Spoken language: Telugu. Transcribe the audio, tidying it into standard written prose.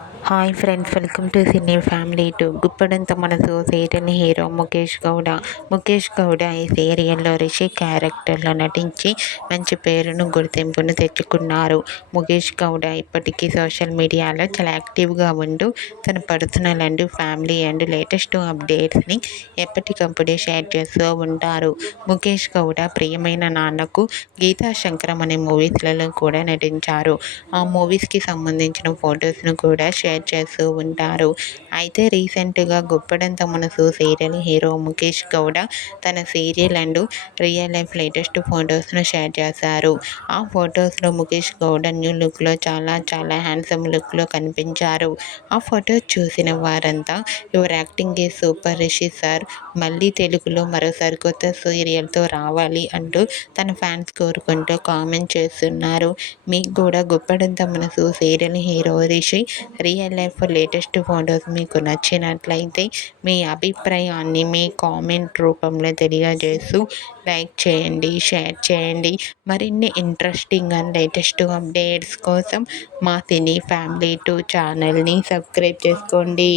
Hi friends, welcome to cine family two. Guppedantha Manasu serial hero Mukesh Gowda. Mukesh Gowda ఈ సీరియల్లో రిషి క్యారెక్టర్లో నటించి మంచి పేరును గుర్తింపును తెచ్చుకున్నారు. ముఖేష్ గౌడ ఇప్పటికీ సోషల్ మీడియాలో చాలా యాక్టివ్గా ఉంటూ తన personal and family and latest అప్డేట్స్ని ఎప్పటికప్పుడు షేర్ చేస్తూ ఉంటారు. ముఖేష్ గౌడ ప్రియమైన నాన్నకు గీతా శంకరం అనే మూవీస్లలో కూడా నటించారు. ఆ మూవీస్కి సంబంధించిన ఫొటోస్ను కూడా షేర్ చేస్తూ ఉంటారు. అయితే రీసెంట్గా గుప్పడంత మనసు సీరియల్ హీరో ముఖేష్ గౌడ తన serial and real life latest ఫొటోస్ను షేర్ చేశారు. ఆ ఫొటోస్లో ముఖేష్ గౌడ న్యూ లుక్లో చాలా హ్యాండ్సమ్ లుక్లో కనిపించారు. ఆ ఫొటోస్ చూసిన వారంతా your acting is super Rishi sir, మళ్ళీ తెలుగులో మరో సరికొత్త సీరియల్తో రావాలి అంటూ తన ఫ్యాన్స్ కోరుకుంటూ కామెంట్ చేస్తున్నారు. మీకు కూడా Guppedantha Manasu serial hero Rishi real life latest photos మీకు నచ్చినట్లయితే మీ అభిప్రాయాన్ని మీ కామెంట్ రూపంలో తెలియజేస్తూ లైక్ చేయండి, షేర్ చేయండి. మరిన్ని ఇంట్రెస్టింగ్ అండ్ లేటెస్ట్ అప్డేట్స్ కోసం మా సినీ ఫ్యామిలీ 2 ఛానల్ని సబ్స్క్రైబ్ చేసుకోండి.